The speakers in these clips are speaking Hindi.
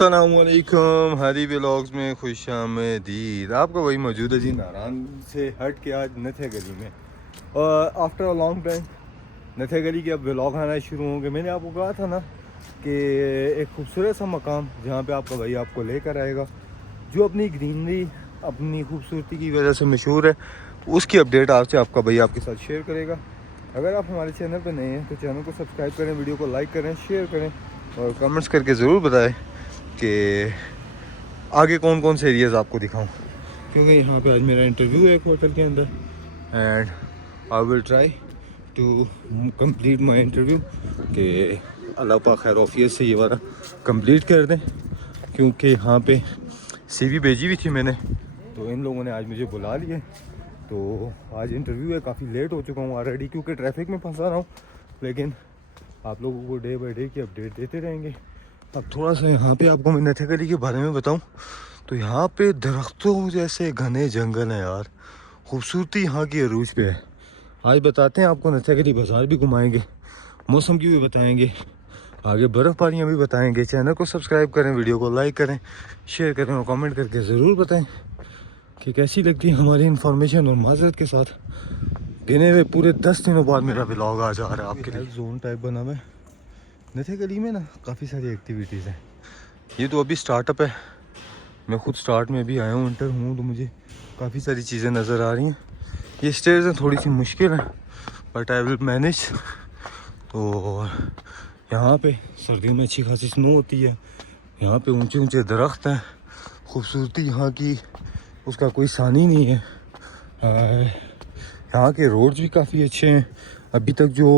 अस्सलामुअलैकुम, हरी व्लॉग्स में खुशामदीद। आपका वही मौजूद है जी, नारायण से हट के आज नथे गली में। और आफ्टर अ लॉन्ग टाइम नथे गली के अब व्लॉग आना शुरू होंगे। मैंने आपको कहा था ना कि एक खूबसूरत सा मकाम जहाँ पे आपका भाई आपको लेकर आएगा, जो अपनी ग्रीनरी, अपनी खूबसूरती की वजह से मशहूर है। उसकी अपडेट आज से आपका भाई आपके साथ शेयर करेगा। अगर आप हमारे चैनल पर नए हैं तो चैनल को सब्सक्राइब करें, वीडियो को लाइक करें, शेयर करें और कमेंट्स करके ज़रूर बताएं कि आगे कौन कौन से एरियाज़ आपको दिखाऊं, क्योंकि यहाँ पे आज मेरा इंटरव्यू है एक होटल के अंदर and I will try to complete my interview कि अल्लाह पाक खैर ऑफिस से ये वाला कंप्लीट कर दें, क्योंकि यहाँ पे सीवी भेजी हुई थी मैंने, तो इन लोगों ने आज मुझे बुला लिए। तो आज इंटरव्यू है, काफ़ी लेट हो चुका हूँ ऑलरेडी क्योंकि ट्रैफिक में फंसा रहा हूँ, लेकिन आप लोगों को डे बाई डे की अपडेट देते रहेंगे। अब थोड़ा सा यहाँ पे आपको मैं नथे गली के बारे में बताऊँ तो यहाँ पे दरख्तों जैसे घने जंगल हैं यार, खूबसूरती यहाँ की अरूज पे है। आज बताते हैं आपको, नथे गली बाज़ार भी घुमाएंगे, मौसम की भी बताएंगे, आगे बर्फ़बारियाँ भी बताएंगे। चैनल को सब्सक्राइब करें, वीडियो को लाइक करें, शेयर करें और कमेंट करके ज़रूर बताएं कि कैसी लगती है हमारी इन्फॉर्मेशन। और माजरत के साथ गिने हुए पूरे 10 दिनों बाद मेरा व्लॉग आ जा रहा है आपके लिए। जोन टाइप बना हुआ है नथे गली में ना, काफ़ी सारी एक्टिविटीज़ हैं। ये तो अभी स्टार्टअप है, मैं खुद स्टार्ट में भी आया हूँ, इंटर हूँ, तो मुझे काफ़ी सारी चीज़ें नज़र आ रही हैं। ये स्टेयर्स हैं, थोड़ी सी मुश्किल है बट आई विल मैनेज। तो यहाँ पे सर्दियों में अच्छी खासी स्नो होती है, यहाँ पे ऊंचे ऊंचे दरख्त हैं, खूबसूरती यहाँ की उसका कोई सानी नहीं है। यहाँ के रोड्स भी काफ़ी अच्छे हैं। अभी तक जो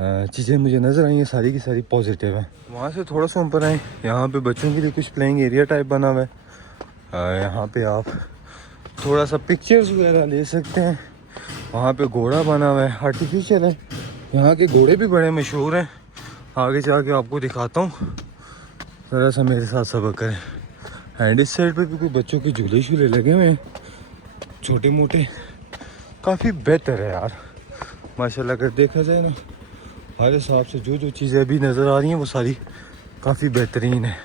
चीज़ें मुझे नज़र आई हैं सारी की सारी पॉजिटिव हैं। वहाँ से थोड़ा सा ऊपर आए, यहाँ पे बच्चों के लिए कुछ प्लेइंग एरिया टाइप बना हुआ है। यहाँ पे आप थोड़ा सा पिक्चर्स वगैरह ले सकते हैं। वहाँ पे घोड़ा बना हुआ है, आर्टिफिशियल है। यहाँ के घोड़े भी बड़े मशहूर हैं, आगे जाके आपको दिखाता हूँ, ज़रा सा मेरे साथ सबक करें। एंड इस साइड पे भी कोई बच्चों के झूले शूले लगे हुए हैं छोटे मोटे, काफ़ी बेहतर है यार माशाल्लाह। अगर देखा जाए ना, हमारे हिसाब से जो जो चीज़ें अभी नज़र आ रही हैं वो सारी काफ़ी बेहतरीन है।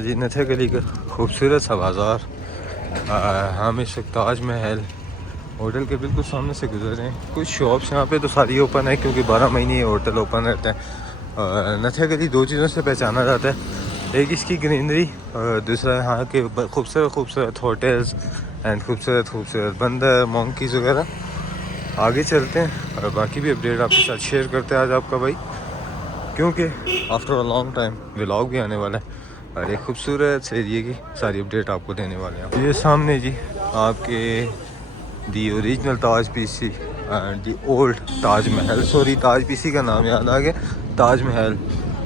जी नथे गली का खूबसूरत सा बाज़ार। हम इस वक्त ताज महल होटल के बिल्कुल सामने से गुजर रहे हैं। कुछ शॉप्स यहाँ पे तो सारी ओपन है क्योंकि 12 महीने ये होटल ओपन रहता है। नथे गली दो चीज़ों से पहचाना जाता है, एक इसकी ग्रीनरी और दूसरा यहाँ के खूबसूरत खूबसूरत होटल्स एंड खूबसूरत खूबसूरत बंदर, मंकीज़ वगैरह। आगे चलते हैं और बाकी भी अपडेट आपके साथ शेयर करते हैं आज आपका भाई, क्योंकि after a long time vlog भी आने वाला है और एक खूबसूरत से एरिए की सारी अपडेट आपको देने वाले हैं। ये सामने जी आपके दी ओरिजिनल ताज पीसी and the old Taj Mahal, sorry Taj PC का नाम याद आ गया, ताज महल।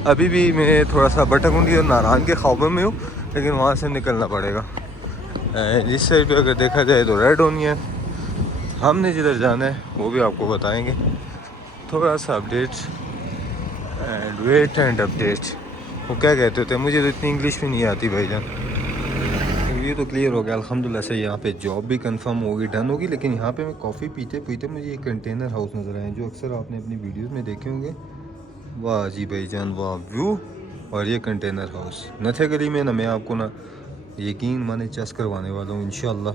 अभी भी मैं थोड़ा सा बटकुंडी और नारायण के ख्वाबों में हूँ, लेकिन वहाँ से निकलना पड़ेगा। इस साइड पे अगर देखा जाए तो रेड ओनियन, हमने जिधर जाना है वो भी आपको बताएंगे। थोड़ा सा update and wait and update, वो क्या कहते होते हैं, मुझे तो इतनी इंग्लिश भी नहीं आती भाईजान। ये तो क्लियर हो गया अल्हम्दुलिल्लाह से, यहाँ पे जॉब भी कंफर्म होगी, डन होगी। लेकिन यहाँ पे मैं कॉफ़ी पीते पीते मुझे एक कंटेनर हाउस नज़र आए जो अक्सर आपने अपनी वीडियोस में देखे होंगे। वाह जी भाईजान वाह व्यू। और ये कंटेनर हाउस नथे गली में ना, मैं आपको ना यकीन माने चेस करवाने वाला हूँ इंशाल्लाह।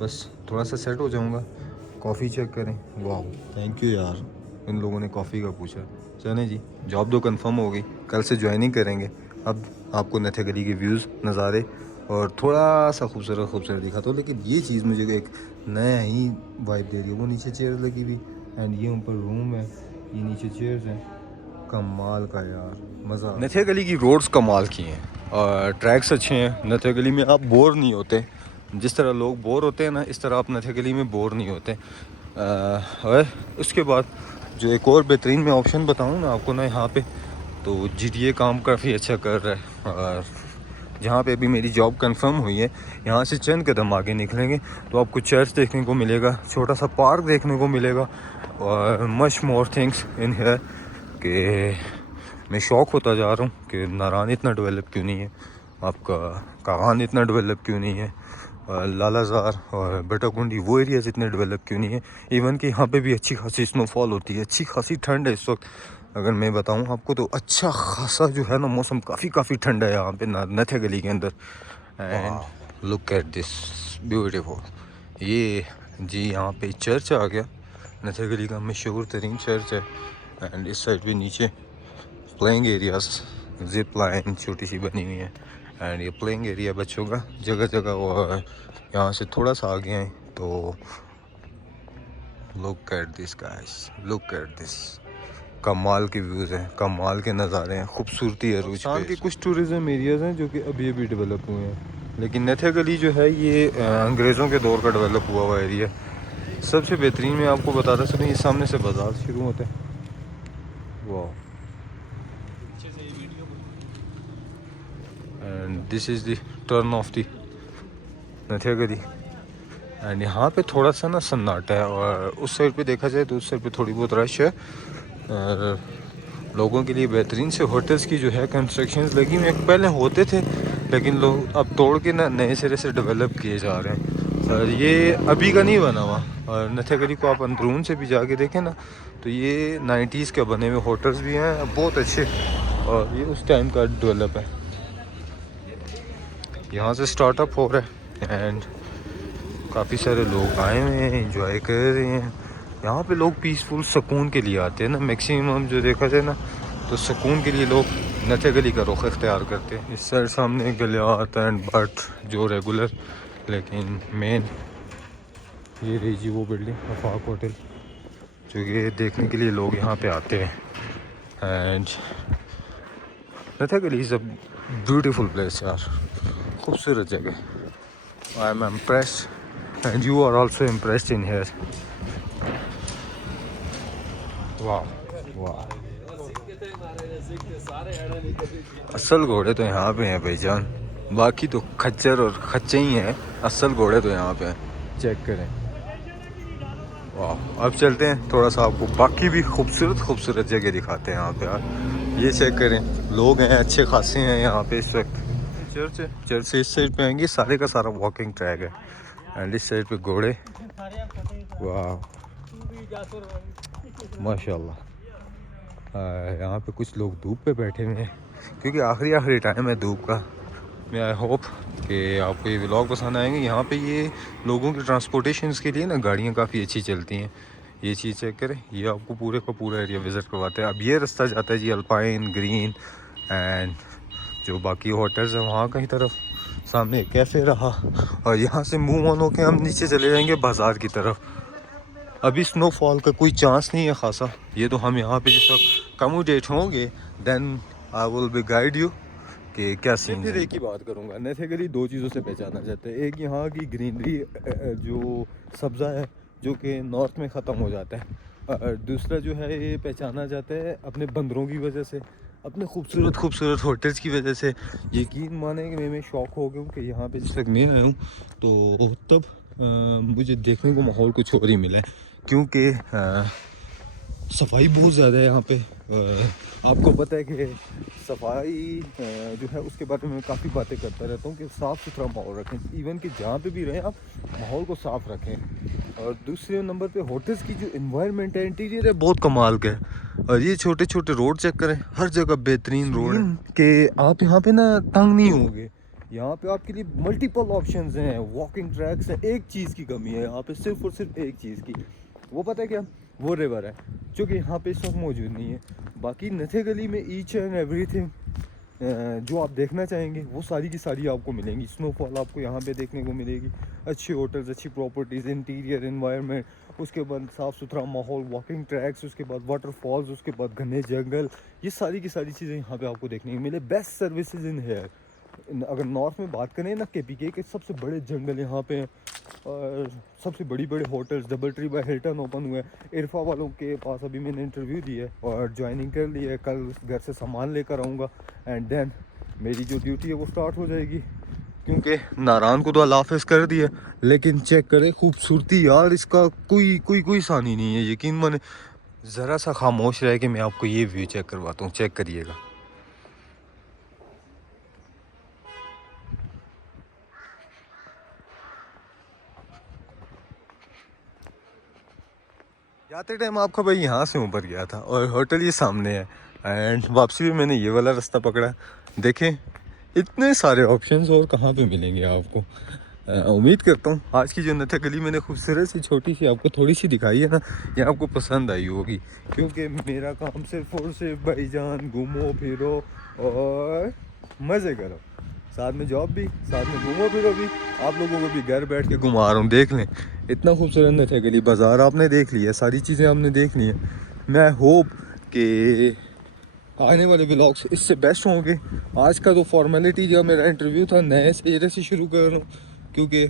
बस थोड़ा सा सेट हो जाऊँगा, कॉफ़ी चेक करें। वाह थैंक यू यार, इन लोगों ने कॉफ़ी का पूछा। चले जी, जॉब तो कंफर्म हो गई, कल से ज्वाइनिंग करेंगे। अब आपको नथे गली के व्यूज़, नज़ारे और थोड़ा सा खूबसूरत दिखाता हूँ। लेकिन ये चीज़ मुझे एक नया ही वाइब दे रही है। वो नीचे चेयर लगी हुई एंड ये ऊपर रूम है, ये नीचे चेयर्स हैं। कमाल का यार, मज़ा। नथे गली की रोड्स कमाल की हैं और ट्रैक्स अच्छे हैं। नथे गली में आप बोर नहीं होते, जिस तरह लोग बोर होते हैं ना, इस तरह आप नथे गली में बोर नहीं होते। और उसके बाद जो एक और बेहतरीन मैं ऑप्शन बताऊँ ना आपको ना, यहाँ पे तो GTA काम काफ़ी अच्छा कर रहा है। और जहाँ पे अभी मेरी जॉब कंफर्म हुई है, यहाँ से चंद कदम आगे निकलेंगे तो आपको चर्च देखने को मिलेगा, छोटा सा पार्क देखने को मिलेगा और much more things in here. कि मैं शौक होता जा रहा हूँ कि नारान इतना डेवलप क्यों नहीं है, आपका कागान इतना डेवलप क्यों नहीं है, लालाजार और बेटाकुंडी वो एरियाज़ इतने डेवलप क्यों नहीं है। इवन कि यहाँ पे भी अच्छी खासी स्नोफॉल होती है, अच्छी खासी ठंड है इस वक्त। अगर मैं बताऊँ आपको तो अच्छा खासा जो है ना मौसम काफ़ी ठंडा है यहाँ पे नथे गली के अंदर। And look at this beautiful. ये जी यहाँ पे चर्च आ गया, नथे गली का मशहूर तरीन चर्च है। एंड इस साइड पे नीचे प्लेइंग एरियाज, जिप लाइन छोटी सी बनी हुई है। एंड ये प्लेइंग एरिया बच्चों का जगह जगह। और यहाँ से थोड़ा सा आगे हैं तो look at this guys, look at this. कमाल के व्यूज़ हैं, कमाल के नज़ारे हैं, खूबसूरती है। रूज के कुछ टूरिज़म एरियाज़ हैं जो कि अभी अभी डेवलप हुए हैं, लेकिन नथे गली जो है ये अंग्रेज़ों के दौर का डेवलप हुआ एरिया। सबसे बेहतरीन मैं आपको बताता चलूँ, ये सामने से बाज़ार शुरू होता है। वाह, and this is the turn of the नथे गली। एंड यहाँ पे थोड़ा सा ना सन्नाटा है और उस साइड पे देखा जाए तो उस साइड पे थोड़ी बहुत रश है। और लोगों के लिए बेहतरीन से होटल्स की जो है कंस्ट्रक्शंस लगी हुई हैं। पहले होते थे लेकिन लोग अब तोड़ के ना नए सिरे से डेवलप किए जा रहे हैं। और ये अभी का नहीं बना हुआ। और नथे गली को आप अंदरून से भी जाके देखें ना तो ये 90s के बने हुए होटल्स भी हैं बहुत अच्छे, और ये उस टाइम का डेवलप है। यहाँ से स्टार्टअप हो रहा है एंड काफ़ी सारे लोग आए हुए हैं, एंजॉय कर रहे हैं। यहाँ पे लोग पीसफुल सुकून के लिए आते हैं ना, मैक्सिमम जो देखा जाए ना तो सुकून के लिए लोग नथे गली का रुख इख्तियार करते हैं। इस साइड सामने गलियात एंड बट जो रेगुलर, लेकिन मेन ये रही जी वो बिल्डिंग अफाक होटल, जो कि देखने के लिए लोग यहाँ पे आते हैं। एंड नथे गली इज़ अ ब्यूटीफुल प्लेस यार, खूबसूरत जगह। I am impressed and you are also impressed in here. वाह वाह, असल घोड़े तो यहाँ पे हैं भाईजान, बाकी तो खच्चर और खच्चे ही हैं, असल घोड़े तो यहाँ पे हैं। चेक करें, वाह। अब चलते हैं थोड़ा सा आपको बाकी भी खूबसूरत जगह दिखाते हैं यहाँ पे यार। ये चेक करें, लोग हैं अच्छे खासे हैं यहाँ पे इस वक्त। चर्च है, चर्च से इस साइड पे आएंगे सारे का सारा वॉकिंग ट्रैक है एंड इस साइड पे घोड़े। वाह माशाल्लाह। यहाँ पे कुछ लोग धूप पे बैठे हुए हैं क्योंकि आखिरी टाइम है धूप का। मैं आई होप कि आपको ये व्लॉग पसंद आएंगे। यहाँ पे ये लोगों की ट्रांसपोर्टेशन के लिए ना गाड़ियाँ काफ़ी अच्छी चलती हैं। ये चीज़ चेक करें, ये आपको पूरे का पूरा एरिया विज़िट करवाते हैं। अब ये रास्ता जाता है जी अल्पाइन ग्रीन एंड जो बाकी होटल्स हैं वहाँ कहीं तरफ, सामने कैफ़े रहा और यहाँ से मूव ऑन होके हम नीचे चले जाएंगे बाज़ार की तरफ। अभी स्नोफॉल का कोई चांस नहीं है ख़ासा, ये तो हम यहाँ पे जिस वक्त कमोडेट होंगे then I will be guide you कि क्या सीन। फिर एक ही बात करूँगा, नथे गली दो चीज़ों से पहचाना जाता है। एक यहाँ की ग्रीनरी जो सब्ज़ा है जो कि नॉर्थ में ख़त्म हो जाता है। दूसरा जो है ये पहचाना जाता है अपने बंदरों की वजह से, अपने खूबसूरत होटल्स की वजह से। यकीन माने कि मैं शौक हो गया हूँ कि यहाँ पे जिस तक मैं आया हूँ तो तब मुझे देखने को माहौल कुछ और ही मिला है क्योंकि सफाई बहुत ज़्यादा है यहाँ पे। आपको पता है कि सफाई जो है उसके बारे में काफ़ी बातें करता रहता हूँ कि साफ़ सुथरा माहौल रखें, इवन कि जहाँ पे भी रहें आप माहौल को साफ़ रखें। और दूसरे नंबर पे होटल्स की जो इन्वायरमेंट है, इंटीरियर है, बहुत कमाल का है। और ये छोटे छोटे रोड चेक करें, हर जगह बेहतरीन रोड है कि आप यहाँ पे ना तंग नहीं होंगे। यहाँ पे आपके लिए मल्टीपल ऑप्शंस हैं, वॉकिंग ट्रैक्स हैं। एक चीज़ की कमी है यहाँ पे, सिर्फ और सिर्फ एक चीज़ की, वो पता है क्या? वो रिवर है, जो कि यहाँ पे इस वक्त मौजूद नहीं है। बाकी नथे गली में ईच एंड एवरीथिंग जो आप देखना चाहेंगे वो सारी की सारी आपको मिलेंगी। स्नोफॉल आपको यहाँ पे देखने को मिलेगी, अच्छी होटल्स, अच्छी प्रॉपर्टीज़, इंटीरियर इन्वायरमेंट, उसके बाद साफ़ सुथरा माहौल, वॉकिंग ट्रैक्स, उसके बाद वाटरफॉल्स, उसके बाद घने जंगल, ये सारी की सारी चीज़ें यहाँ पे आपको देखने को मिले। Best services in here. अगर नॉर्थ में बात करें ना, KPK के सबसे बड़े जंगल यहाँ पे हैं और सबसे बड़ी hotels, double tree by Hilton open हुआ है। इरफा वालों के पास अभी मैंने इंटरव्यू दी है और ज्वाइनिंग कर ली है। कल घर से सामान लेकर आऊँगा एंड देन मेरी जो ड्यूटी है वो स्टार्ट हो जाएगी, क्योंकि नारान को तो अल्लाह हाफ़िज़ कर दिया, लेकिन चेक करें खूबसूरती यार, इसका कोई सानी नहीं है। यकीन माने, ज़रा सा खामोश रह के मैं आपको ये व्यू चेक करवाता हूँ, चेक करिएगा। जाते टाइम आपका भाई यहाँ से ऊपर गया था और होटल ये सामने है, एंड वापसी भी मैंने ये वाला रास्ता पकड़ा। देखें इतने सारे ऑप्शंस और कहाँ पे मिलेंगे आपको। उम्मीद करता हूँ आज की जो नथा गली मैंने खूबसूरत सी छोटी सी आपको थोड़ी सी दिखाई है ना, ये आपको पसंद आई होगी, क्योंकि मेरा काम सिर्फ और सिर्फ भाईजान घूमो फिरो और मज़े करो, साथ में जॉब भी, साथ में घूमो फिरो भी। आप लोगों को भी घर बैठ के घुमा रहा हूँ, देख लें इतना खूबसूरत नथा गली। बाज़ार आपने देख लिया, सारी चीज़ें आपने देख ली हैं। मैं होप कि आने वाले व्लॉग्स इससे बेस्ट होंगे। आज का तो फॉर्मेलिटी जो मेरा इंटरव्यू था नए सिरे से शुरू कर रहा हूँ, क्योंकि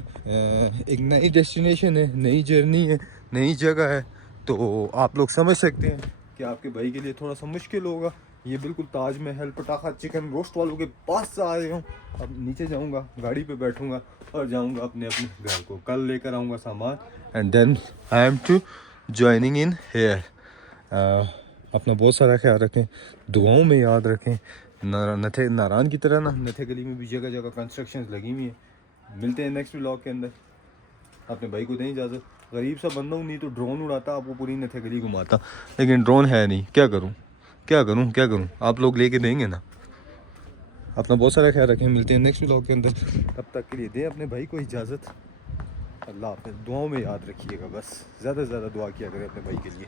एक नई डेस्टिनेशन है, नई जर्नी है, नई जगह है, तो आप लोग समझ सकते हैं कि आपके भाई के लिए थोड़ा सा मुश्किल होगा। ये बिल्कुल ताजमहल पटाखा चिकन रोस्ट वालों के पास से आ रहे हूँ। अब नीचे जाऊँगा, गाड़ी पे बैठूँगा और जाऊँगा अपने अपने घर को। कल लेकर आऊँगा सामान and then I am to joining in here. अपना बहुत सारा ख्याल रखें, दुआओं में याद रखें। नारान की तरह ना नथे गली में भी जगह जगह कंस्ट्रक्शन लगी हुई हैं। मिलते हैं नेक्स्ट व्लॉग के अंदर। अपने भाई को दें इजाज़त। गरीब सा बंदा हूँ, नहीं तो ड्रोन उड़ाता, आपको पूरी नथे गली घुमाता, लेकिन ड्रोन है नहीं। क्या करूँ, आप लोग लेके देंगे ना। अपना बहुत सारा ख्याल रखें, मिलते हैं नेक्स्ट व्लॉग के अंदर। तब तक के लिए दें अपने भाई को इजाज़त। अल्लाह हाफ़िज़। दुआओं में याद रखिएगा, बस ज़्यादा से ज़्यादा दुआ किया करें अपने भाई के लिए।